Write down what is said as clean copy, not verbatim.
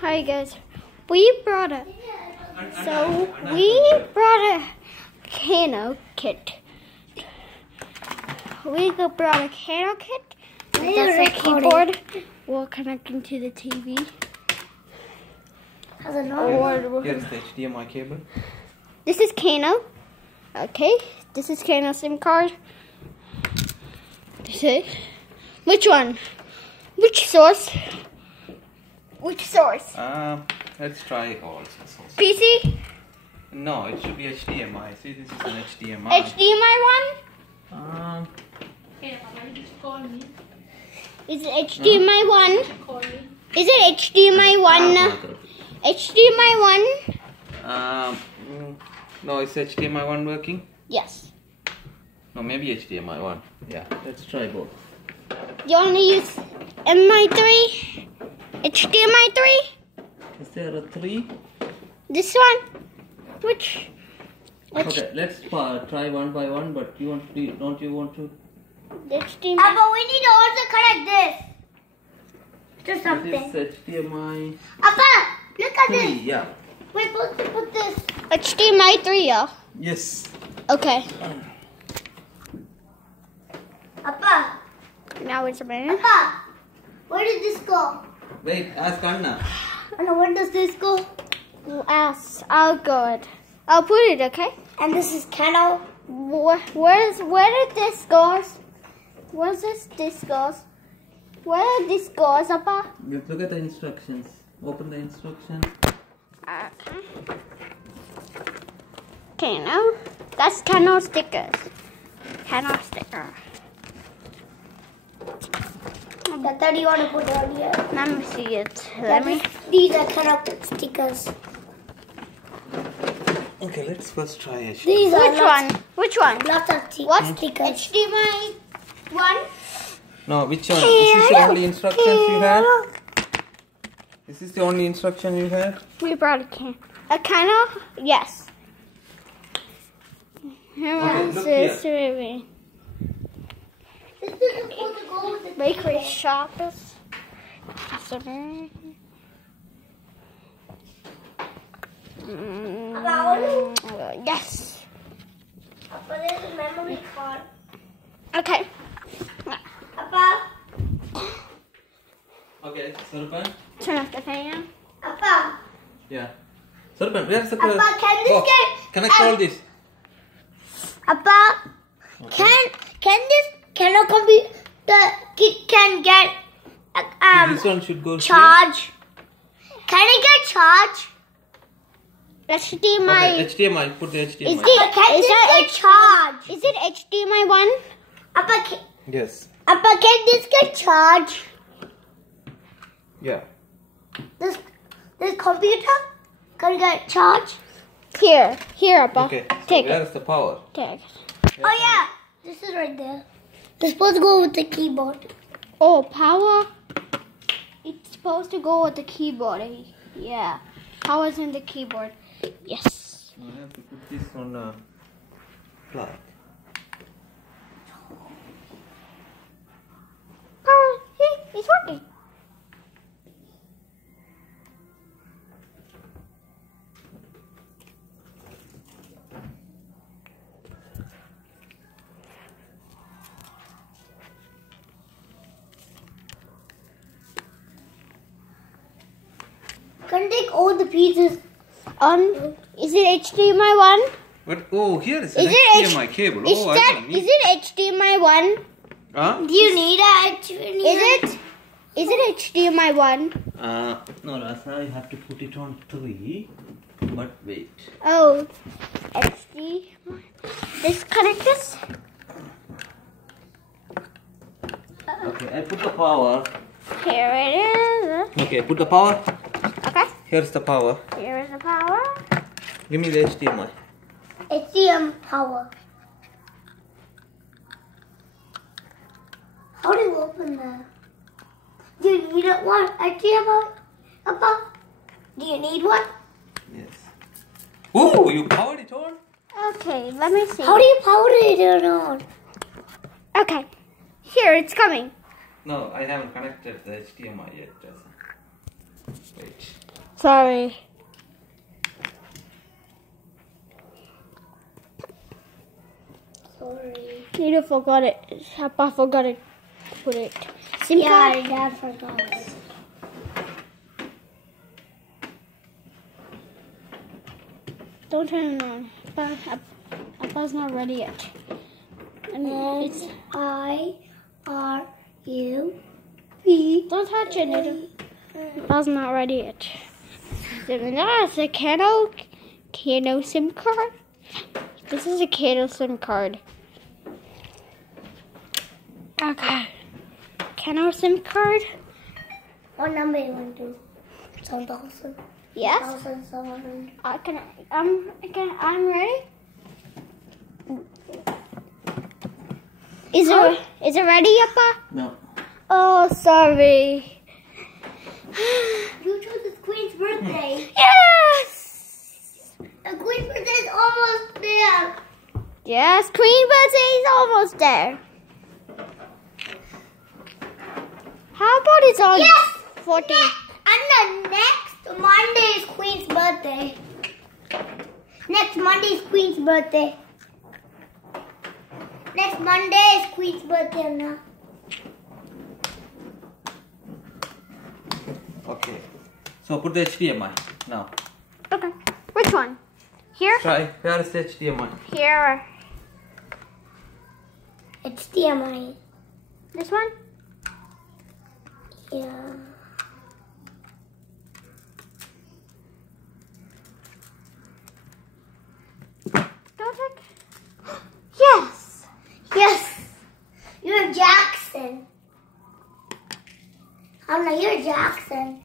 Hi guys, we brought a kano kit. We brought a kano kit. That's a keyboard. We're connecting to the TV. Here's the HDMI cable. This is Kano. Okay, this is Kano SIM card. Which one? Which source? Which source? Let's try all sources. PC? No, it should be HDMI. See, this is an HDMI. HDMI one? Is it HDMI one? Is it HDMI one? HDMI one? No, is HDMI one working? Yes. No, maybe HDMI one. Yeah, let's try both. You want to use MI3? HDMI 3? Is there a 3? This one? Which? Okay, let's try one by one, but don't you want to? HDMI. But we need to also connect this to something. This is HDMI Appa, look at 3, this. yeah. We're supposed to put this. HDMI 3, yeah? Yes. Okay. Appa, Now it's a minute. Appa, where did this go? Wait, ask Anna. Anna, where does this go? I'll go it. I'll put it, okay? And this is Kano. Where did this go? Where's this goes? Where did this goes, Appa? Look at the instructions. Open the instructions. Okay. Kano. That's Kano stickers. Kano sticker. That 30 you want to put on here. Let me see it. These are Kano stickers. Okay, let's first try HDMI. These are Which one? lots of stickers. HDMI 1? No, which one? Is this the only instructions you have? Is this the only instruction you have? We brought a Kano? Yes. Okay, look This is supposed to go with the Bakery shop. Yes. Appa, there's a memory card. Okay. Appa, Okay, Sarpan. Turn off the fan. Appa, Yeah. Sarpan, where's the Appa, can this get? Connect all this. Appa, can this Kano computer kit can get This one should go charge? Can it get charge? HDMI. Okay, HDMI. Put the HDMI. Is Can this get charge? Is it HDMI 1? Appa, Yes. Appa, can this get charge? Yeah. This computer can get charge? Here, Appa. Okay. So Take where's the power? Take it. Oh yeah, this is right there. It's supposed to go with the keyboard. Oh, power. It's supposed to go with the keyboard. Yeah. Power's in the keyboard. Yes. I have to put this on a plug. Power. It's working. Can take all the pieces. Is it HDMI 1? What? Oh, here is an Is it HDMI cable. Is Oh, I don't need. it HDMI 1? Huh? Do you need it? Is it HDMI 1? No, Rasa, you have to put it on 3. But wait. Oh, HDMI. Disconnect this. Okay, I put the power. Here it is. Okay, put the power. Okay. Here's the power. Here is the power. Give me the HDMI. HDMI power. How do you open that? Do you need one HDMI? Appa? Do you need one? Yes. Oh, you powered it on? Okay, let me see. How do you power it on? Okay. Here, it's coming. No, I haven't connected the HDMI yet. Wait. Sorry. Sorry. You forgot it. Papa forgot to put it. SIM Yeah, card? Dad forgot. Don't turn it on. Papa's not ready yet. And it's I-R-U-P. don't touch it. Papa's not ready yet. That's a Kano SIM card. This is a Kano SIM card. Okay. Kano SIM card. What number you want to? 1,000. Yes. 1,700. I'm ready. Is it ready, Papa? No. Oh, sorry. You chose the Queen's birthday. Yes. The Queen's birthday is almost there. Yes, Queen birthday is almost there. How about it's on Yes. 14th? And the next Monday is Queen's birthday. Next Monday is Queen's birthday. Next Monday is Queen's birthday, Anna. Okay. So put the HDMI now. Okay. Which one? Here? Try. Where is the HDMI? Here. It's TMI. This one? Yeah. Don't take. Yes. Yes. You're Jackson. I'm like, you're Jackson.